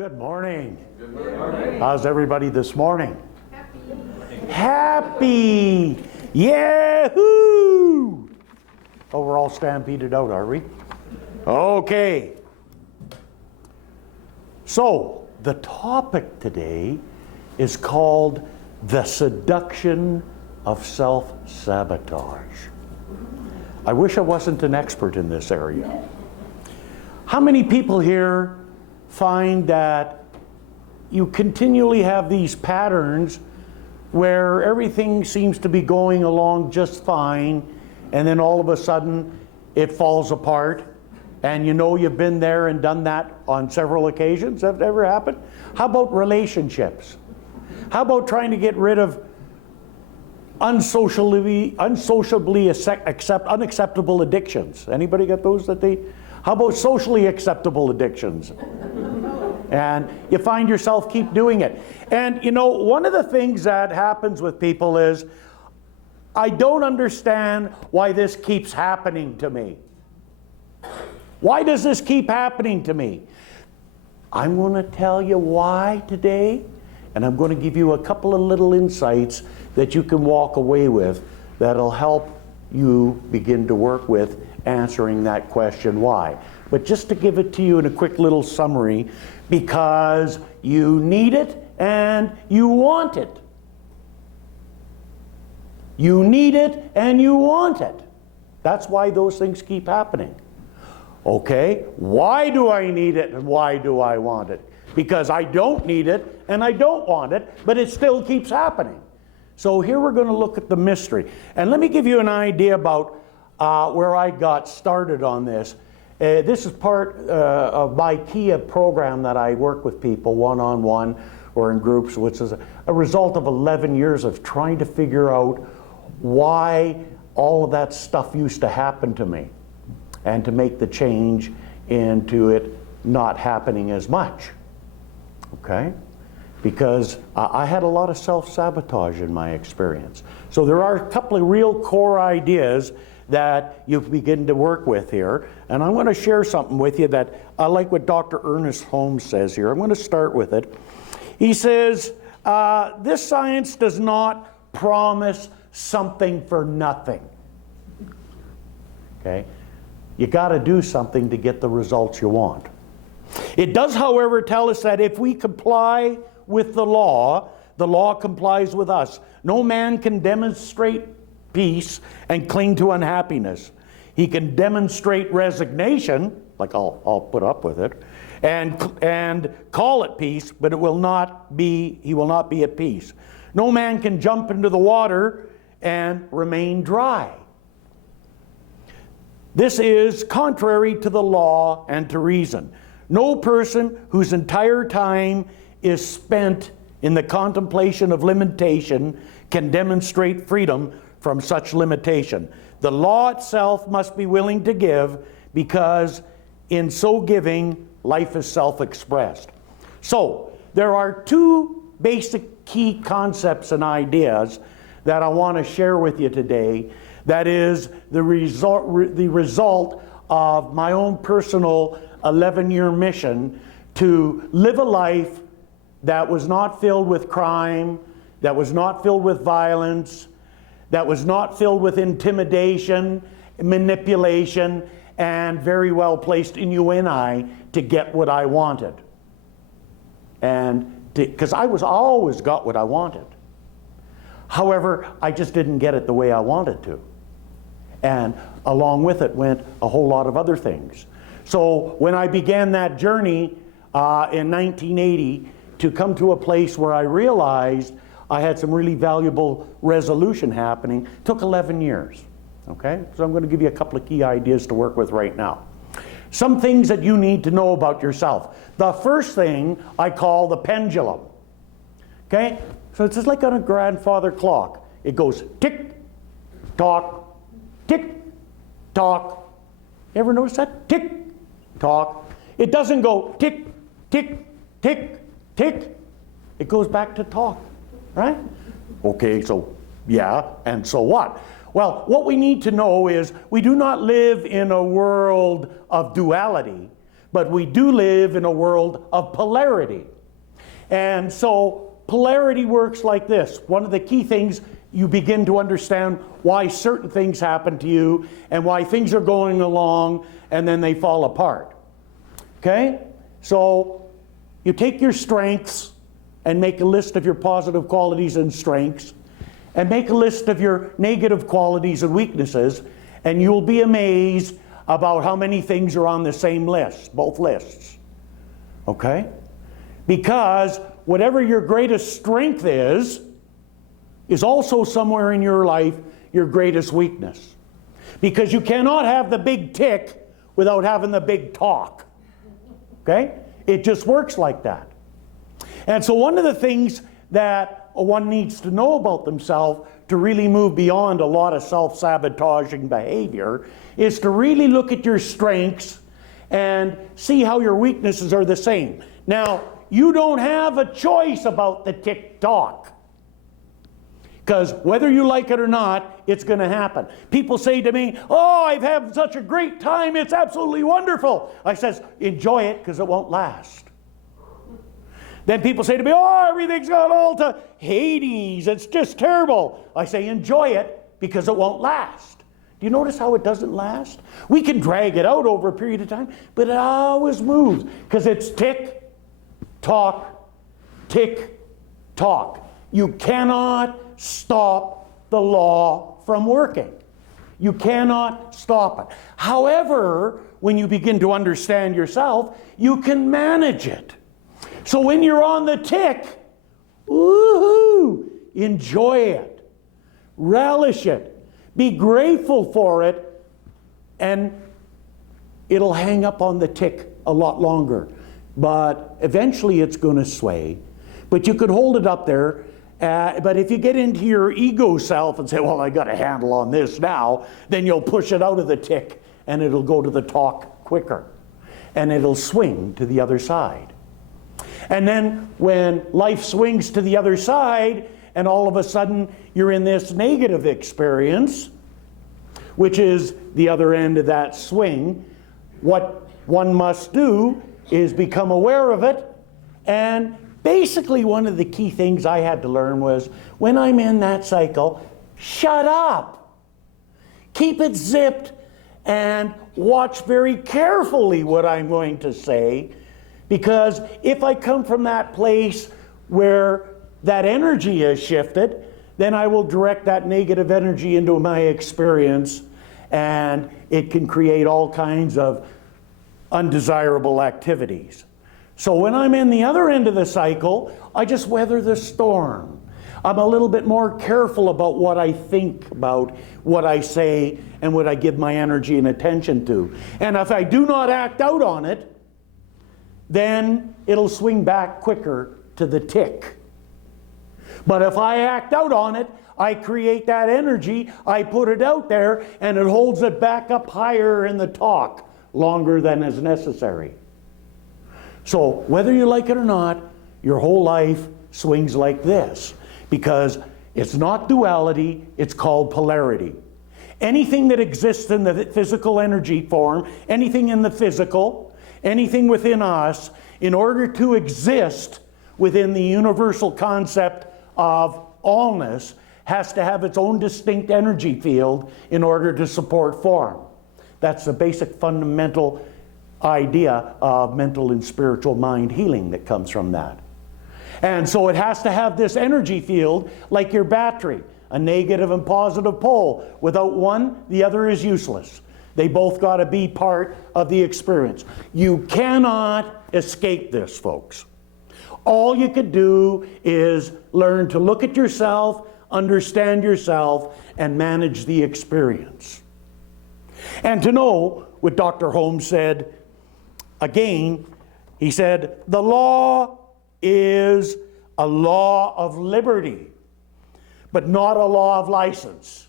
Good morning. Good morning. How's everybody this morning? Happy. Yahoo! Oh, we're all stampeded out, are we? Okay. So, the topic today is called the seduction of self-sabotage. I wish I wasn't an expert in this area. How many people here find that you continually have these patterns where everything seems to be going along just fine, and then all of a sudden it falls apart, and you know you've been there and done that on several occasions? Has that ever happened? How about relationships? How about trying to get rid of unacceptable addictions? Anybody got those that they... How about socially acceptable addictions? And you find yourself keep doing it. And you know, one of the things that happens with people is, I don't understand why this keeps happening to me. Why does this keep happening to me? I'm going to tell you why today, and I'm going to give you a couple of little insights that you can walk away with that'll help you begin to work with answering that question, why. But just to give it to you in a quick little summary, because you need it and you want it. You need it and you want it. That's why those things keep happening. Okay, why do I need it and why do I want it? Because I don't need it and I don't want it, but it still keeps happening. So here we're going to look at the mystery. And let me give you an idea about where I got started on this. This is part of my KIA program that I work with people one-on-one or in groups, which is a result of 11 years of trying to figure out why all of that stuff used to happen to me, and to make the change into it not happening as much. Okay? Because I had a lot of self-sabotage in my experience. So there are a couple of real core ideas that you begin to work with here. And I'm going to share something with you that I like what Dr. Ernest Holm says here. I'm going to start with it. He says, this science does not promise something for nothing. Okay? You got to do something to get the results you want. It does, however, tell us that if we comply with the law complies with us. No man can demonstrate peace and cling to unhappiness. He can demonstrate resignation, like I'll put up with it, and call it peace, but he will not be at peace. No man can jump into the water and remain dry. This is contrary to the law and to reason. No person whose entire time is spent in the contemplation of limitation can demonstrate freedom from such limitation. The law itself must be willing to give, because in so giving, life is self-expressed. So, there are two basic key concepts and ideas that I want to share with you today. That is the result of my own personal 11-year mission to live a life that was not filled with crime, that was not filled with violence, that was not filled with intimidation, manipulation, and very well placed innuendo to get what I wanted. And because I always got what I wanted. However, I just didn't get it the way I wanted to. And along with it went a whole lot of other things. So when I began that journey in 1980 to come to a place where I realized I had some really valuable resolution happening, it took 11 years. Okay? So I'm going to give you a couple of key ideas to work with right now. Some things that you need to know about yourself. The first thing I call the pendulum. Okay? So it's just like on a grandfather clock. It goes tick, tock, tick, tock. Ever notice that? Tick, tock. It doesn't go tick, tick, tick, tick. It goes back to talk, right? Okay, so yeah, and so what? Well, what we need to know is we do not live in a world of duality, But we do live in a world of polarity. And so polarity works like this. One of the key things, you begin to understand why certain things happen to you and why things are going along and then they fall apart. Okay? So you take your strengths and make a list of your positive qualities and strengths, and make a list of your negative qualities and weaknesses, and you'll be amazed about how many things are on the same list, both lists. Okay? Because whatever your greatest strength is also somewhere in your life your greatest weakness. Because you cannot have the big tick without having the big talk. Okay? It just works like that. And so one of the things that one needs to know about themselves to really move beyond a lot of self-sabotaging behavior is to really look at your strengths and see how your weaknesses are the same. Now, you don't have a choice about the tick-tock. Because whether you like it or not, it's going to happen. People say to me, oh, I've had such a great time, it's absolutely wonderful. I says, enjoy it because it won't last. Then people say to me, oh, everything's gone all to Hades, it's just terrible. I say, enjoy it because it won't last. Do you notice how it doesn't last? We can drag it out over a period of time, but it always moves because it's tick, tock, tick, tock. You cannot stop the law from working. You cannot stop it. However, when you begin to understand yourself, you can manage it. So when you're on the tick, woohoo, enjoy it, relish it, be grateful for it, and it'll hang up on the tick a lot longer. But eventually it's going to sway. But you could hold it up there. But if you get into your ego self and say, well, I got a handle on this now, then you'll push it out of the tick and it'll go to the talk quicker. And it'll swing to the other side. And then when life swings to the other side and all of a sudden you're in this negative experience, which is the other end of that swing, what one must do is become aware of it. And basically one of the key things I had to learn was when I'm in that cycle, shut up. Keep it zipped and watch very carefully what I'm going to say. Because if I come from that place where that energy is shifted, then I will direct that negative energy into my experience, and it can create all kinds of undesirable activities. So when I'm in the other end of the cycle, I just weather the storm. I'm a little bit more careful about what I think about, what I say, and what I give my energy and attention to. And if I do not act out on it, then it'll swing back quicker to the tick. But if I act out on it, I create that energy, I put it out there, and it holds it back up higher in the talk longer than is necessary. So whether you like it or not, your whole life swings like this, because it's not duality, it's called polarity. Anything that exists in the physical energy form, anything in the physical, anything within us, in order to exist within the universal concept of allness, has to have its own distinct energy field in order to support form. That's the basic fundamental idea of mental and spiritual mind healing that comes from that. And so it has to have this energy field like your battery, a negative and positive pole. Without one, the other is useless. They both got to be part of the experience. You cannot escape this, folks. All you could do is learn to look at yourself, understand yourself, and manage the experience. And to know what Dr. Holm said, again, he said, the law is a law of liberty, but not a law of license.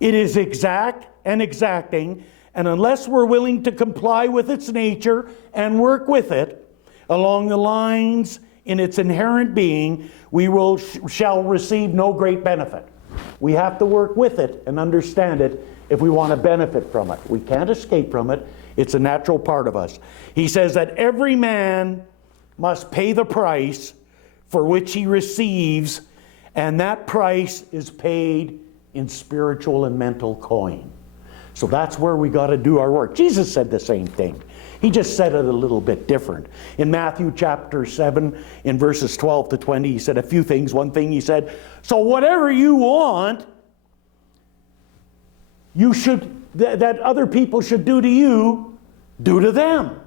It is exact and exacting, and unless we're willing to comply with its nature and work with it along the lines in its inherent being, we shall receive no great benefit. We have to work with it and understand it if we want to benefit from it. We can't escape from it. It's a natural part of us. He says that every man must pay the price for which he receives, and that price is paid in spiritual and mental coin. So that's where we got to do our work. Jesus said the same thing. He just said it a little bit different. In Matthew chapter 7, in verses 12 to 20, he said a few things. One thing he said, so whatever you want, you should, that other people should do to you, do to them.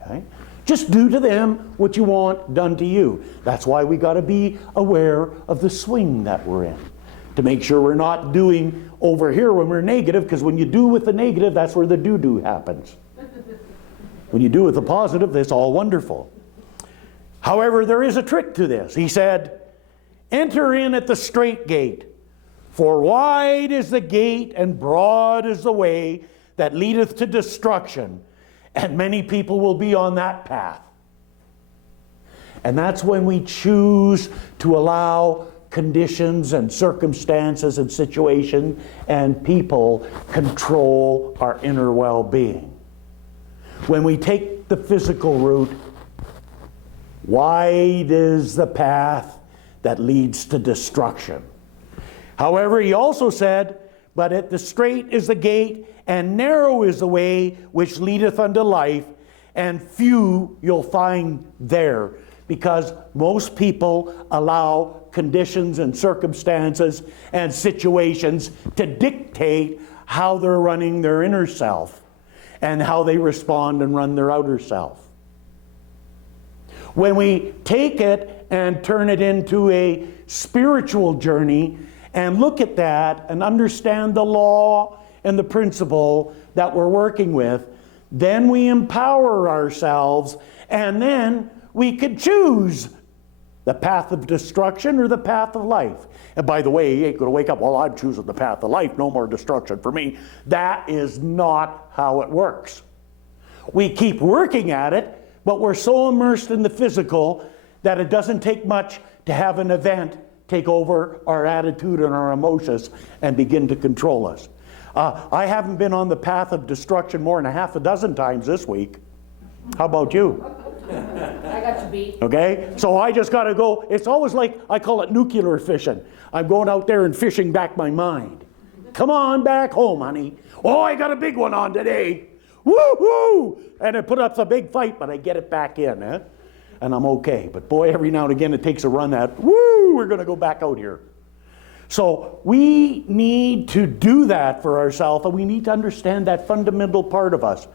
Okay? Just do to them what you want done to you. That's why we got to be aware of the swing that we're in, to make sure we're not doing over here when we're negative, because when you do with the negative, that's where the do-do happens. When you do with the positive, that's all wonderful. However, there is a trick to this. He said, enter in at the straight gate, for wide is the gate and broad is the way that leadeth to destruction, and many people will be on that path. And that's when we choose to allow conditions and circumstances and situations and people control our inner well-being. When we take the physical route, wide is the path that leads to destruction. However, he also said, but at the strait is the gate, and narrow is the way which leadeth unto life, and few you'll find there, because most people allow conditions and circumstances and situations to dictate how they're running their inner self and how they respond and run their outer self. When we take it and turn it into a spiritual journey and look at that and understand the law and the principle that we're working with, then we empower ourselves, and then we could choose the path of destruction or the path of life. And by the way, you ain't going to wake up, well, I'm choosing the path of life, no more destruction for me. That is not how it works. We keep working at it, but we're so immersed in the physical that it doesn't take much to have an event take over our attitude and our emotions and begin to control us. I haven't been on the path of destruction more than a half a dozen times this week. How about you? I got you beat. Okay? So I just got to go. It's always like, I call it nuclear fishing. I'm going out there and fishing back my mind. Come on back home, honey. Oh, I got a big one on today. Woo-hoo! And I put up a big fight, but I get it back in, and I'm okay. But boy, every now and again it takes a run at, woo, we're going to go back out here. So we need to do that for ourselves, and we need to understand that fundamental part of us.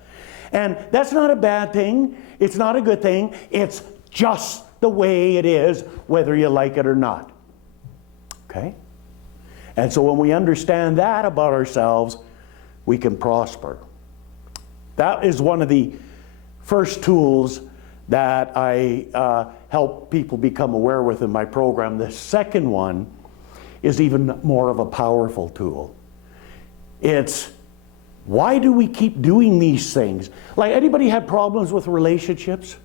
And that's not a bad thing. It's not a good thing. It's just the way it is, whether you like it or not. Okay? And so when we understand that about ourselves, we can prosper. That is one of the first tools that I help people become aware with in my program. The second one is even more of a powerful tool. It's, why do we keep doing these things? Like, anybody had problems with relationships?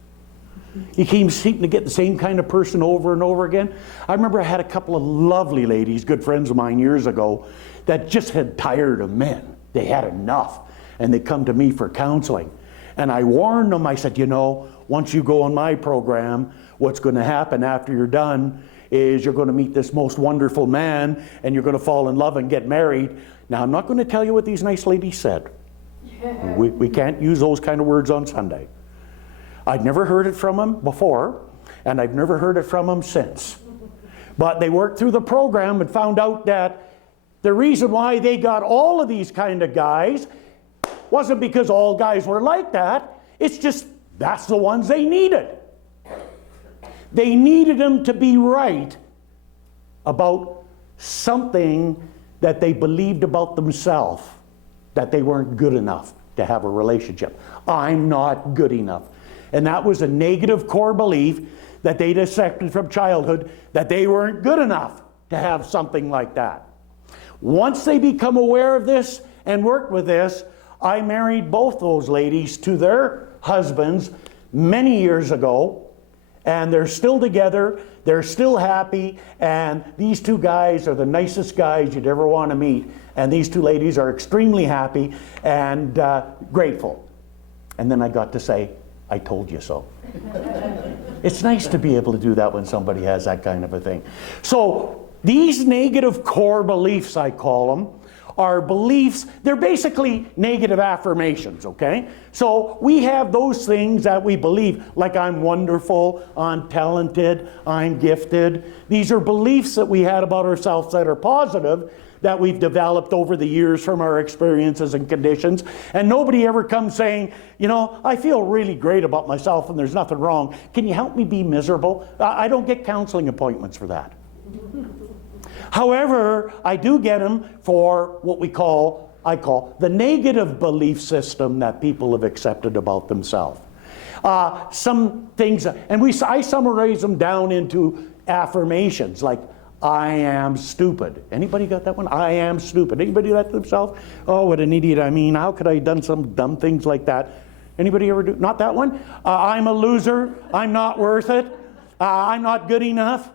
You keep seeking to get the same kind of person over and over again? I remember I had a couple of lovely ladies, good friends of mine years ago, that just had tired of men. They had enough. And they come to me for counseling. And I warned them, I said, you know, once you go on my program, what's going to happen after you're done is you're going to meet this most wonderful man, and you're going to fall in love and get married. Now, I'm not going to tell you what these nice ladies said. We can't use those kind of words on Sunday. I'd never heard it from them before, and I've never heard it from them since. But they worked through the program and found out that the reason why they got all of these kind of guys wasn't because all guys were like that. It's just that's the ones they needed. They needed them to be right about something that they believed about themselves, that they weren't good enough to have a relationship. I'm not good enough. And that was a negative core belief that they accepted from childhood, that they weren't good enough to have something like that. Once they become aware of this and work with this, I married both those ladies to their husbands many years ago, and they're still together, they're still happy, and these two guys are the nicest guys you'd ever want to meet, and these two ladies are extremely happy and grateful. And then I got to say, I told you so. It's nice to be able to do that when somebody has that kind of a thing. So these negative core beliefs, I call them, are beliefs, they're basically negative affirmations, okay? So we have those things that we believe, like I'm wonderful, I'm talented, I'm gifted. These are beliefs that we had about ourselves that are positive, that we've developed over the years from our experiences and conditions. And nobody ever comes saying, you know, I feel really great about myself and there's nothing wrong. Can you help me be miserable? I don't get counseling appointments for that. However, I do get them for what I call the negative belief system that people have accepted about themselves. Some things, and I summarize them down into affirmations, like I am stupid. Anybody got that one? I am stupid. Anybody do that to themselves? Oh, what an idiot. I mean, how could I have done some dumb things like that? Anybody ever do? Not that one? I'm a loser. I'm not worth it. I'm not good enough.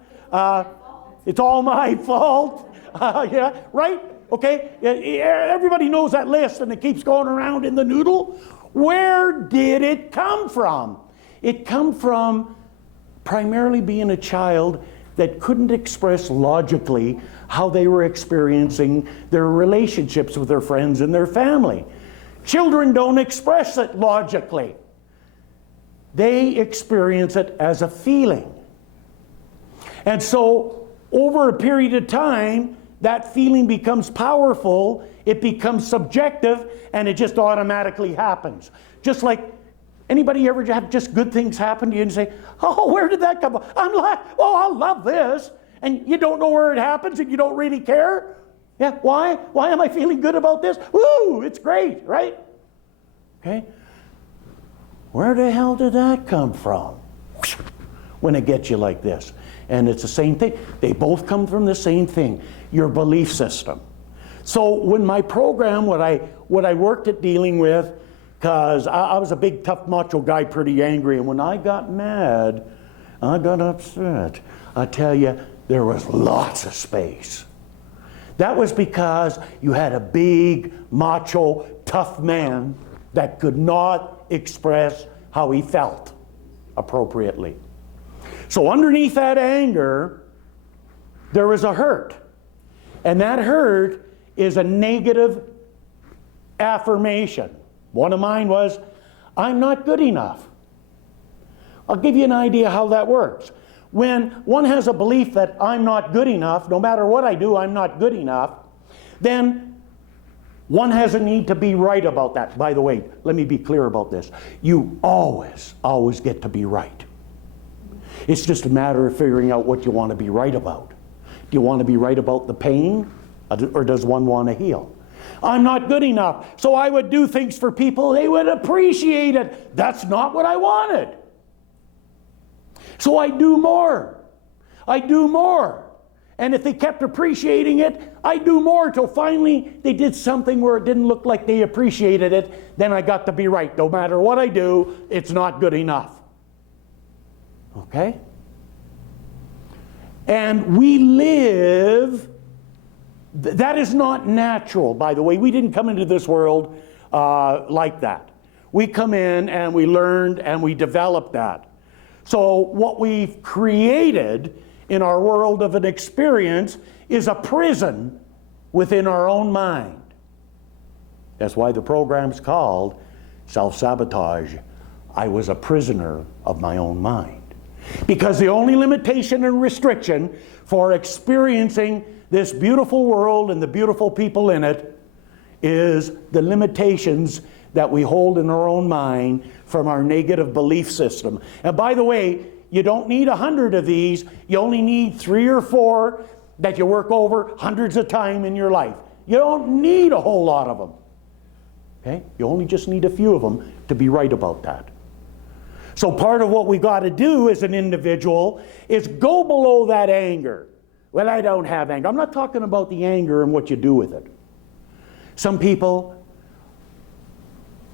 It's all my fault. Yeah, right? Okay, everybody knows that list and it keeps going around in the noodle. Where did it come from? It come from primarily being a child that couldn't express logically how they were experiencing their relationships with their friends and their family. Children don't express it logically. They experience it as a feeling. And so, over a period of time, that feeling becomes powerful, it becomes subjective, and it just automatically happens. Just like, anybody ever have just good things happen to you and say, oh, where did that come from? I love this. And you don't know where it happens and you don't really care. Yeah, why? Why am I feeling good about this? Woo, it's great, right? Okay. Where the hell did that come from? When it gets you like this. And it's the same thing. They both come from the same thing, your belief system. So when my program, what I worked at dealing with, because I was a big, tough, macho guy, pretty angry, and when I got mad, I got upset. I tell you, there was lots of space. That was because you had a big, macho, tough man that could not express how he felt appropriately. So underneath that anger, there was a hurt. And that hurt is a negative affirmation. One of mine was, I'm not good enough. I'll give you an idea how that works. When one has a belief that I'm not good enough, no matter what I do, I'm not good enough, then one has a need to be right about that. By the way, let me be clear about this. You always get to be right. It's just a matter of figuring out what you want to be right about. Do you want to be right about the pain, or does one want to heal? I'm not good enough, so I would do things for people, they would appreciate it. That's not what I wanted. So I do more. I do more. And if they kept appreciating it, I do more till finally they did something where it didn't look like they appreciated it. Then I got to be right. No matter what I do, it's not good enough. Okay? And we live, that is not natural, by the way. We didn't come into this world like that. We come in and we learned and we developed that. So what we've created in our world of an experience is a prison within our own mind. That's why the program's called Self-Sabotage. I was a prisoner of my own mind. Because the only limitation and restriction for experiencing this beautiful world and the beautiful people in it is the limitations that we hold in our own mind from our negative belief system. And by the way, you don't need 100 of these. You only need 3 or 4 that you work over hundreds of times in your life. You don't need a whole lot of them. Okay? You only just need a few of them to be right about that. So part of what we got to do as an individual is go below that anger. Well, I don't have anger. I'm not talking about the anger and what you do with it. Some people,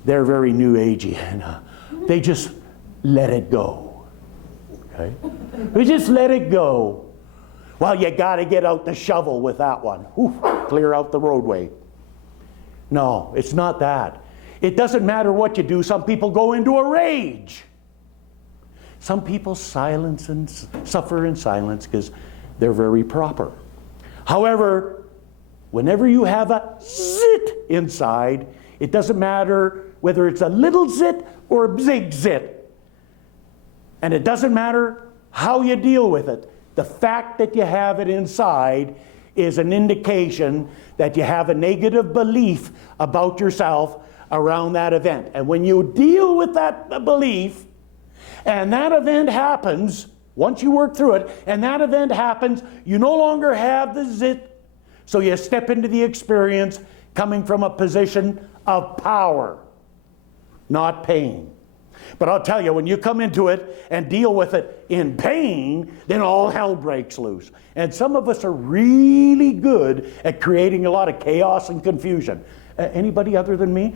they're very new agey and they just let it go. Okay? We just let it go. Well, you got to get out the shovel with that one. Oof, clear out the roadway. No, it's not that. It doesn't matter what you do. Some people go into a rage. Some people silence and suffer in silence because they're very proper. However, whenever you have a zit inside, it doesn't matter whether it's a little zit or a big zit. And it doesn't matter how you deal with it. The fact that you have it inside is an indication that you have a negative belief about yourself around that event. And when you deal with that belief, and that event happens, once you work through it, and that event happens, you no longer have the zit, so you step into the experience coming from a position of power, not pain. But I'll tell you, when you come into it and deal with it in pain, then all hell breaks loose. And some of us are really good at creating a lot of chaos and confusion. Anybody other than me?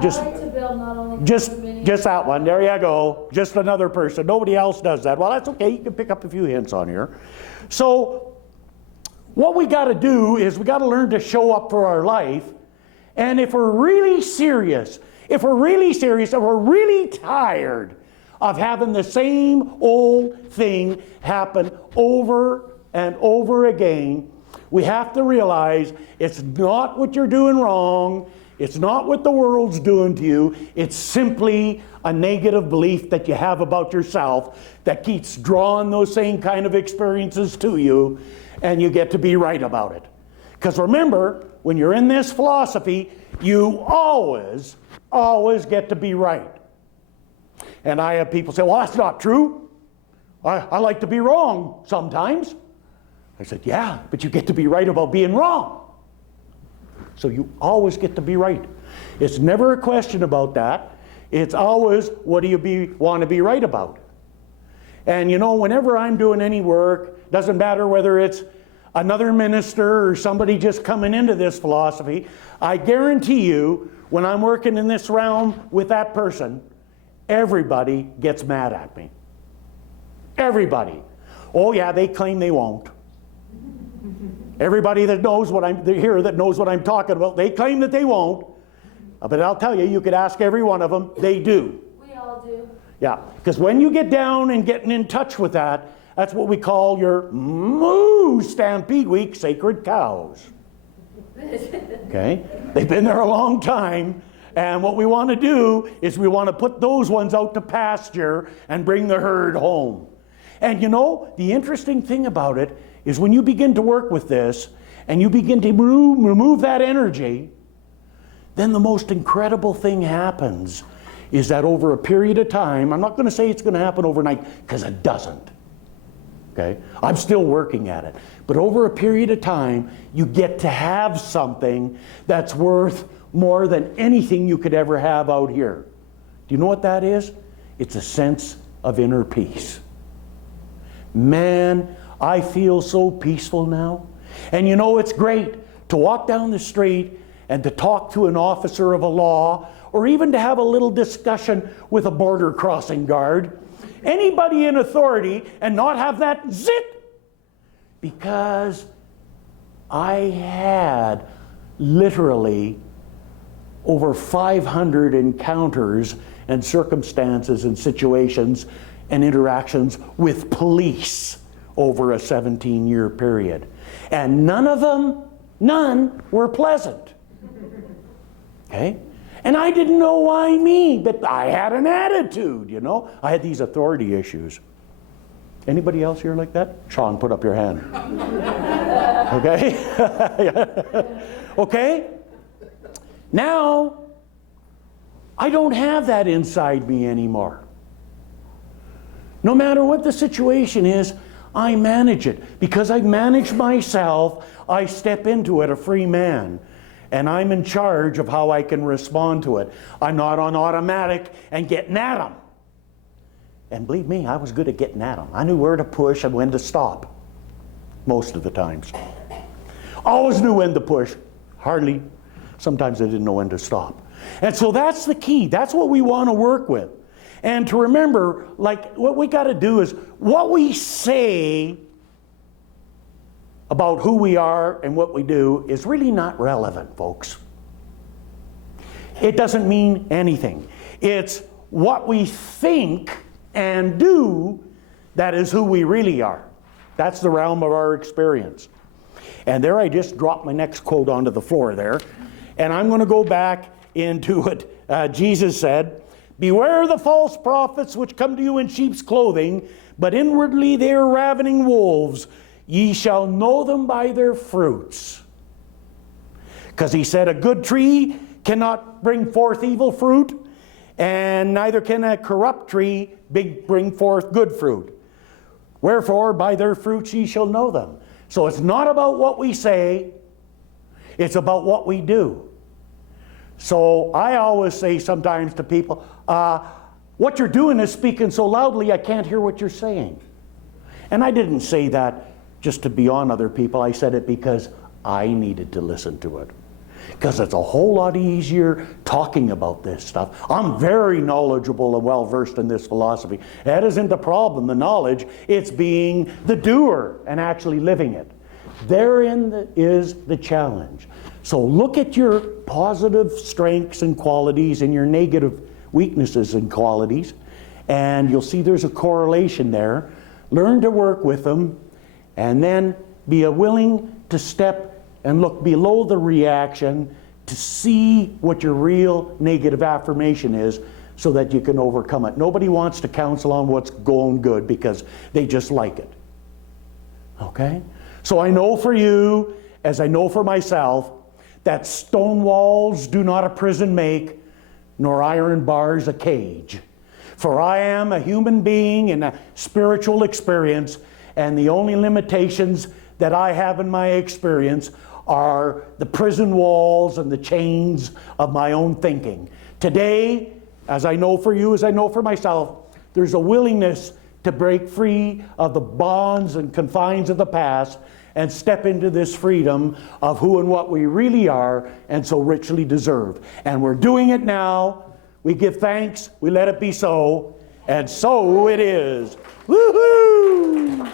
Just, I like to build not only just that one. There you go. Just another person. Nobody else does that. Well, that's okay. You can pick up a few hints on here. So what we got to do is we got to learn to show up for our life. And if we're really serious, and we're really tired of having the same old thing happen over and over again, we have to realize it's not what you're doing wrong. It's not what the world's doing to you. It's simply a negative belief that you have about yourself that keeps drawing those same kind of experiences to you, and you get to be right about it. Because remember, when you're in this philosophy, you always get to be right. And I have people say, well, that's not true. I like to be wrong sometimes. I said, yeah, but you get to be right about being wrong. So you always get to be right. It's never a question about that. It's always, what do you want to be right about? And you know, whenever I'm doing any work, doesn't matter whether it's another minister or somebody just coming into this philosophy, I guarantee you, when I'm working in this realm with that person, everybody gets mad at me. Everybody. Oh yeah, they claim they won't. Everybody that knows what I'm here that knows what I'm talking about, they claim that they won't. But I'll tell you, you could ask every one of them, they do. We all do. Yeah, because when you get down and getting in touch with that, that's what we call your Moo Stampede Week sacred cows. Okay? They've been there a long time, and what we want to do is we want to put those ones out to pasture and bring the herd home. And you know, the interesting thing about it is when you begin to work with this and you begin to remove that energy, then the most incredible thing happens is that over a period of time, I'm not going to say it's going to happen overnight because it doesn't. Okay? I'm still working at it. But over a period of time, you get to have something that's worth more than anything you could ever have out here. Do you know what that is? It's a sense of inner peace. Man, I feel so peaceful now. And you know, it's great to walk down the street and to talk to an officer of a law, or even to have a little discussion with a border crossing guard, anybody in authority, and not have that zit. Because I had literally over 500 encounters and circumstances and situations and interactions with police over a 17-year period. And none were pleasant. Okay? And I didn't know why me, but I had an attitude, you know. I had these authority issues. Anybody else here like that? Sean, put up your hand. Okay? Okay? Now, I don't have that inside me anymore. No matter what the situation is, I manage it. Because I manage myself, I step into it a free man. And I'm in charge of how I can respond to it. I'm not on automatic and getting at them. And believe me, I was good at getting at them. I knew where to push and when to stop. Most of the times. Always knew when to push. Hardly. Sometimes I didn't know when to stop. And so that's the key. That's what we want to work with. And to remember, like, what we got to do is what we say about who we are and what we do is really not relevant, folks. It doesn't mean anything. It's what we think and do that is who we really are. That's the realm of our experience. And there I just dropped my next quote onto the floor there. And I'm going to go back into what Jesus said. Beware the false prophets which come to you in sheep's clothing, but inwardly they are ravening wolves. Ye shall know them by their fruits. Because he said a good tree cannot bring forth evil fruit, and neither can a corrupt tree bring forth good fruit. Wherefore, by their fruits ye shall know them. So it's not about what we say, it's about what we do. So I always say sometimes to people, what you're doing is speaking so loudly I can't hear what you're saying. And I didn't say that just to be on other people. I said it because I needed to listen to it. Because it's a whole lot easier talking about this stuff. I'm very knowledgeable and well versed in this philosophy. That isn't the problem, the knowledge. It's being the doer and actually living it. Therein is the challenge. So look at your positive strengths and qualities and your negative weaknesses and qualities, and you'll see there's a correlation there. Learn to work with them, and then be willing to step and look below the reaction to see what your real negative affirmation is so that you can overcome it. Nobody wants to counsel on what's going good because they just like it. Okay? So I know for you, as I know for myself, that stone walls do not a prison make, nor iron bars a cage. For I am a human being in a spiritual experience, and the only limitations that I have in my experience are the prison walls and the chains of my own thinking. Today, as I know for you, as I know for myself, there's a willingness to break free of the bonds and confines of the past and step into this freedom of who and what we really are and so richly deserve. And we're doing it now. We give thanks, we let it be so, and so it is. Woohoo!